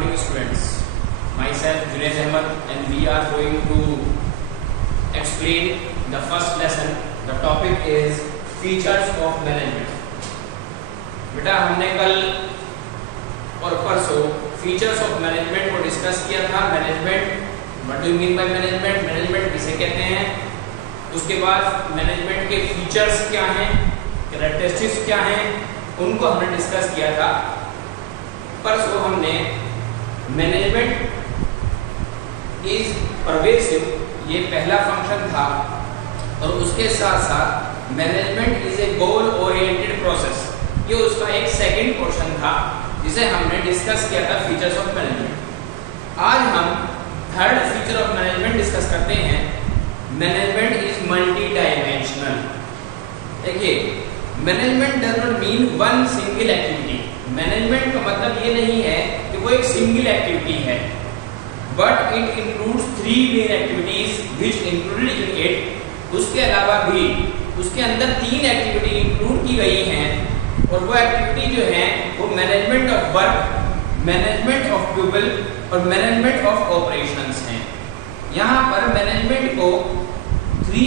morning students. Myself Junaid Ahmed and we are going to explain the first lesson. The topic is features of management. बेटा हमने कल और परसों features of management को discuss किया था. Management, what do you mean by management, management किसे कहते हैं, उसके बाद मैनेजमेंट के फीचर्स क्या हैं, कैरेक्टरिस्टिक्स क्या हैं, उनको हमने डिस्कस किया था. परसों हमने मैनेजमेंट इज परवेसिव, ये पहला फंक्शन था, और उसके साथ साथ management is A goal oriented process, ये उसका एक सेकंड पोर्शन था जिसे हमने डिस्कस किया था फीचर्स ऑफ मैनेजमेंट. आज हम third feature of management discuss करते हैं. Management is multi dimensional. देखिए, management does not mean one single activity. Management का मतलब ये नहीं है कि वो एक सिंगल एक्टिविटी है, but it includes three main activities which included in it. उसके अलावा भी उसके अंदर तीन एक्टिविटी इंक्लूड की गई हैं, और वो एक्टिविटी जो है वो management of work, management of people और मैनेजमेंट ऑफ ऑपरेशंस हैं. यहाँ पर मैनेजमेंट को थ्री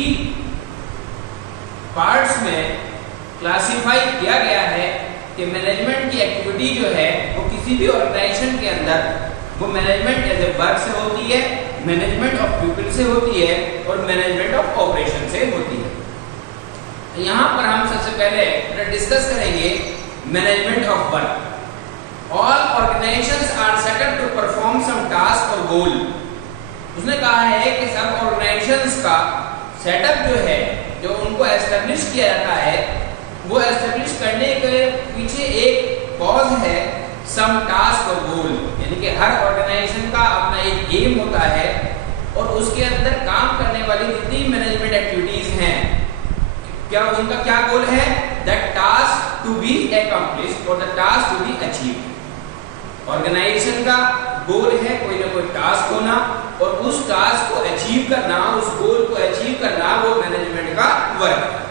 पार्ट्स में क्लासिफाई किया गया है कि मैनेजमेंट की एक्टिविटी जो है वो किसी भी ऑर्गेनाइजेशन के अंदर वो मैनेजमेंट एज ए वर्क से होती है, मैनेजमेंट ऑफ पीपल से होती है और मैनेजमेंट ऑफ ऑपरेशन से होती है. यहाँ पर हम सबसे पहले डिस्कस करेंगे management of work. All organisations are set up to perform some task और गोल. उसने कहा है कि सब ऑर्गेनाइजेशंस का सेटअप जो है, जो उनको एस्टेब्लिश किया जाता है, वो एस्टेब्लिश करने के पीछे एक कॉज है सम टास्क और गोल. यानी कि हर ऑर्गेनाइजेशन का अपना एक एम होता है और उसके अंदर काम करने वाली जितनी मैनेजमेंट एक्टिविटीज हैं, क्या उनका क्या गोल है, that task to be accomplished और the task to be achieved. Organisation का गोल है कोई ना कोई टास्क होना, और उस टास्क को अचीव करना, उस गोल को अचीव करना, वो मैनेजमेंट का वर्क है.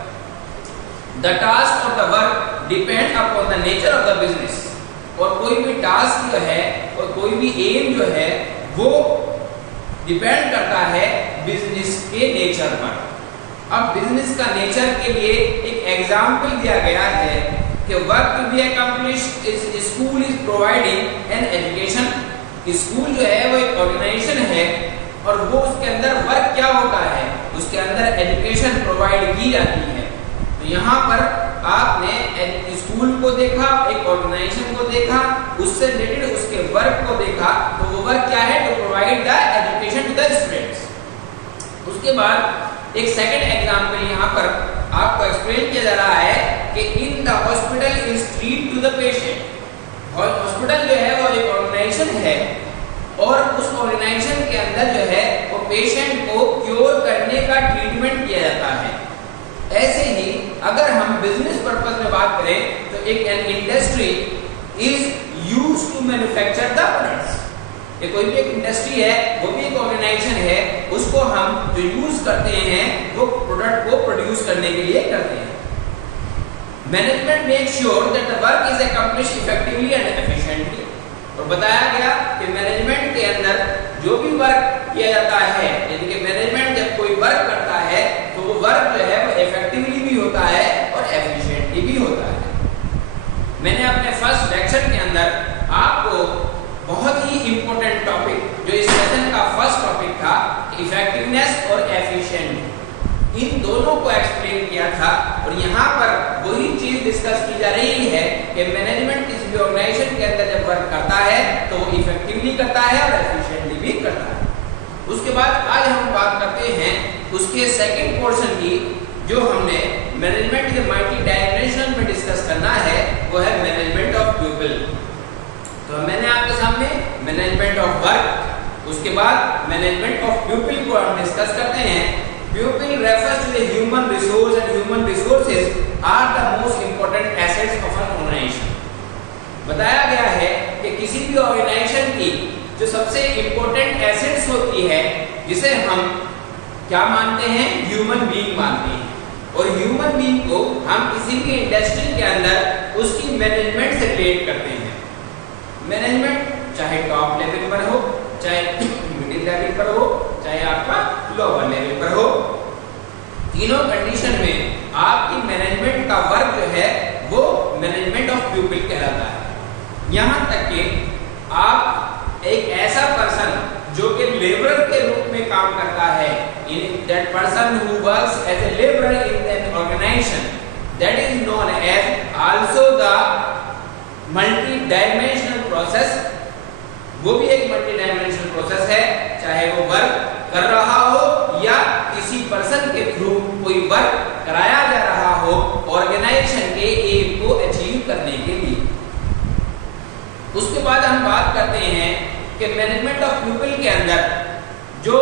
द टास्क और the work depend upon the nature of the business. और कोई भी टास्क जो है और कोई भी एम जो है वो डिपेंड करता है बिजनेस के नेचर पर. अब बिजनेस का नेचर के लिए एक एग्जाम्पल दिया गया है कि work to be accomplished is school is providing an education. School जो है वो एक ऑर्गेनाइजेशन है और वो उसके अंदर वर्क क्या होता है, उसके अंदर एजुकेशन प्रोवाइड की जाती है. तो यहाँ पर आपने स्कूल को देखा, एक ऑर्गेनाइजेशन को देखा, उससे रिलेटेड उसके वर्क को देखा. तो वो वर्क क्या है, to provide the education to the students. उसके बाद एक सेकंड एग्जांपल यहाँ पर आपको एक्सप्लेन किया जा रहा है कि in the hospital is treat to the patient. Hospital जो है वो एक ऑर्गेनाइजेशन है और उस ऑर्गेनाइजेशन के अंदर जो है वो पेशेंट को क्योर करने का ट्रीटमेंट किया जाता है. ऐसे ही अगर हम बिजनेस पर्पस में बात करें तो एक industry is used to manufacture the products. ये कोई भी एक इंडस्ट्री है, वो भी एक ऑर्गेनाइजेशन है, उसको हम जो यूज करते हैं वो प्रोडक्ट को प्रोड्यूस करने के लिए करते हैं. Management make sure that the work is accomplished effectively and efficiently. और बताया गया कि मैनेजमेंट के अंदर जो भी वर्क किया जाता है, यानी कि मैनेजमेंट जब कोई वर्क करता है तो वो वर्क जो है वो इफेक्टिवली भी होता है और एफिशिएंटली भी होता है. मैंने अपने फर्स्ट लेक्चर के अंदर आपको बहुत ही इंपॉर्टेंट टॉपिक, जो इस सेशन का फर्स्ट टॉपिक था, इफेक्टिवनेस और एफिशिएंट, इन दोनों को एक्सप्लेन किया था. और यहाँ पर वही चीज डिस्कस की जा रही है कि मैनेजमेंट किसी भी ऑर्गेनाइजेशन के अंदर जब वर्क करता है तो वो इफेक्टिवली करता है और एफिशिएंटली भी करता है. उसके बाद आज हम बात करते हैं उसके सेकंड पोर्शन की, जो हमने मैनेजमेंट के मल्टी डायमेंशनल में डिस्कस करना है, वो है मैनेजमेंट ऑफ पीपल. तो मैंने आपके सामने मैनेजमेंट ऑफ वर्क, उसके बाद मैनेजमेंट ऑफ पीपल को हम डिस्कस करते हैं. People refers to the human resource and human resources are the most important assets of an organization. बताया गया है कि किसी भी ऑर्गेनाइजेशन की जो सबसे इंपॉर्टेंट एसेट्स होती है, जिसे हम क्या मानते हैं, ह्यूमन बीइंग मानते हैं. और ह्यूमन बीइंग को हम किसी भी इंडस्ट्री के अंदर उसकी मैनेजमेंट से रिलेट करते हैं. मैनेजमेंट चाहे टॉप लेवल पर हो, चाहे मिडिल लेवल पर हो, चाहे आपका लोअर लेवल पर हो, तीनों कंडीशन में आपकी मैनेजमेंट का वर्क जो है वो मैनेजमेंट ऑफ पीपल कहलाता है। यहाँ तक कि आप एक ऐसा पर्सन जो कि लेबरर के रूप में काम करता है, that person who works as a laborer in an organization, that is known as also the multi-dimensional process। वो भी एक मल्टी-डायमेंशनल प्रोसेस है, चाहे वो वर्क कर रहा हो या किसी पर्सन के थ्रू कोई वर्क कराया जा रहा हो ऑर्गेनाइजेशन के एम को अचीव करने के लिए। उसके बाद हम बात करते हैं कि मैनेजमेंट ऑफ पीपल के अंदर जो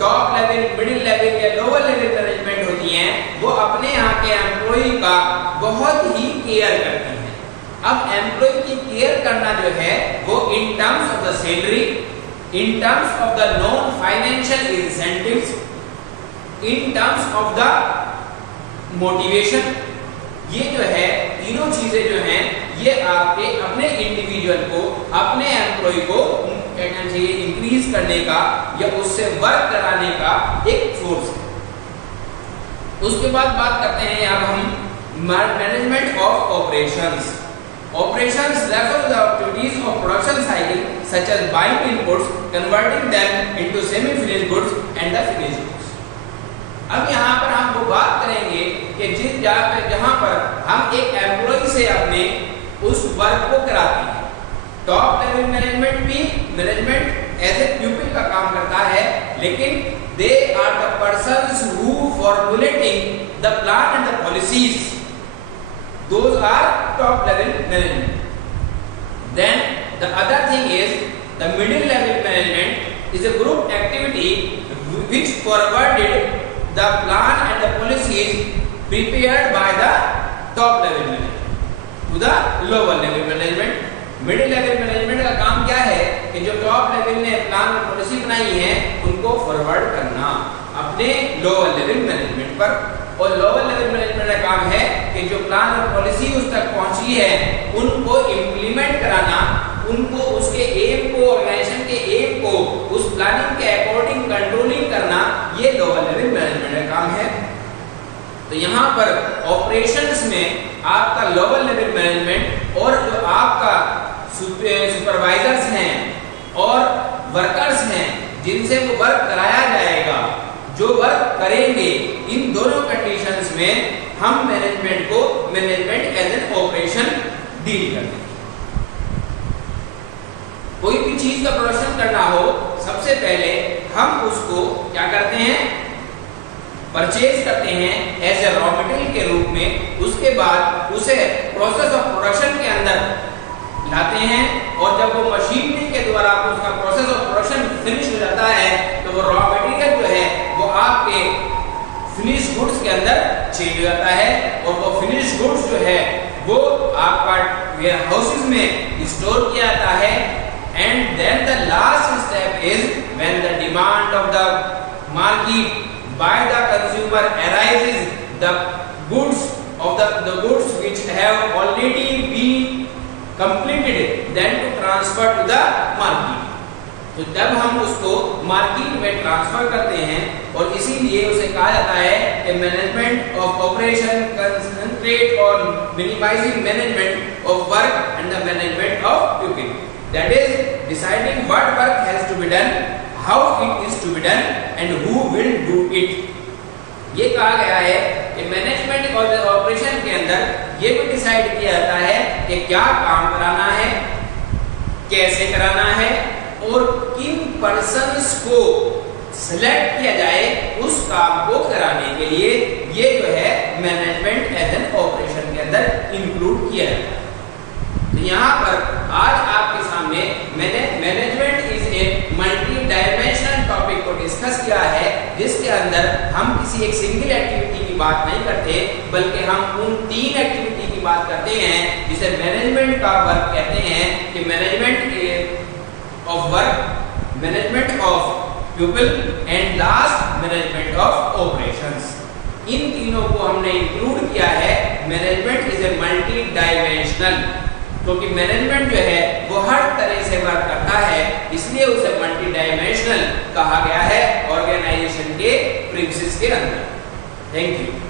टॉप लेवल, मिडिल लेवल या लोअर लेवल मैनेजमेंट होती हैं, वो अपने यहाँ के एम्प्लॉय का बहुत ही केयर करती हैं। अब एम्प्लॉय की केयर करना जो है वो in terms of the salary, in terms of the non financial incentives, in terms of the motivation, ये जो है तीनों चीजें जो हैं ये आपके अपने इंडिविजुअल को, अपने एम्प्लॉय को कहना चाहिए इंक्रीज करने का या उससे वर्क कराने का एक सोर्स है। उसके बाद बात करते हैं अब हम management of operations. Operations refer to the activities of production cycle such as buying inputs, converting them into semi-finished goods and the finished goods। अब यहाँ पर हम वो बात करेंगे कि जिस जहाँ पर हम एक एम्प्लॉय से अपने उस वर्क को कराते हैं। टॉप लेवल मैनेजमेंट भी मैनेजमेंट एज ए प्यूपिल का काम करता है, लेकिन they are the persons who formulating the plan and the policies. Those are top level management. Then the other thing is the middle level management is a group activity which forwarded the plan and the policies prepared by the top level management to the lower level management। Middle level management का काम क्या है कि जो top level ने plan और policy बनाई है उनको फॉरवर्ड करना अपने लोअर लेवल मैनेजमेंट पर, और लोअर लेवल मैनेजमेंट का काम है कि जो प्लान और पॉलिसी उस तक पहुंची है उनको इम्प्लीमेंट कराना, उनको उसके एम को, ऑर्गेनाइजेशन के एम को उस प्लानिंग के अकॉर्डिंग कंट्रोलिंग करना, ये लोअर लेवल मैनेजमेंट का काम है। तो यहाँ पर ऑपरेशंस में आपका लोअर लेवल मैनेजमेंट और जो आपका सुपरवाइजर्स हैं और वर्कर्स हैं जिनसे वो वर्क कराया जाएगा, जो वर्क करेंगे, इन दोनों कंडीशंस में हम मैनेजमेंट को management as an operation deal करते हैं। कोई भी चीज का प्रोडक्शन करना हो, सबसे पहले हम उसको क्या करते हैं, परचेज करते हैं एज ए रॉ मटेरियल के रूप में। उसके बाद उसे प्रोसेस ऑफ प्रोडक्शन के अंदर लाते हैं और जब वो मशीनरी के द्वारा उसका प्रोसेस ऑफ प्रोडक्शन फिनिश हो जाता है तो वो रॉ मटेरियल जो है वो आपके फिनिश गुड्स के अंदर चेंज हो जाता है, और वो फिनिश गुड्स जो है वो आपका वेयर हाउसेस में स्टोर किया जाता है। And then the last step is when the demand of the market by the consumer arises, the goods of the goods which have already been completed then to transfer to the market। तो जब हम उसको market में transfer करते हैं, और इसीलिए उसे कहा जाता है कि management of operation concentrate on minimising management of work and the management of people, that is deciding what work has to be done, how it is to be done and who will do it। ये कहा गया है कि management और operation के अंदर ये भी डिसाइड किया जाता है कि क्या काम कराना है, कैसे कराना है, और किन पर्सन्स को सिलेक्ट किया जाए उस काम को कराने के लिए। ये जो है मैनेजमेंट एज एन ऑपरेशन के अंदर इंक्लूड किया जाता है। तो यहाँ पर आज आपके सामने मैंने management is a multi dimensional topic को डिस्कस किया है, जिसके अंदर हम किसी एक सिंगल एक्टिविटी की बात नहीं करते, बल्कि हम उन 3 एक्टिविटी की बात करते हैं जिसे मैनेजमेंट का वर्क कहते हैं, कि management of work, management of people and last management of operations. इन तीनों को हमने इंक्लूड किया है। Management is a multi dimensional, क्योंकि मैनेजमेंट जो है वो हर तरह से वर्क इसलिए उसे मल्टी डायमेंशनल कहा गया है ऑर्गेनाइजेशन के प्रिंसिपल्स के अंदर। Thank you.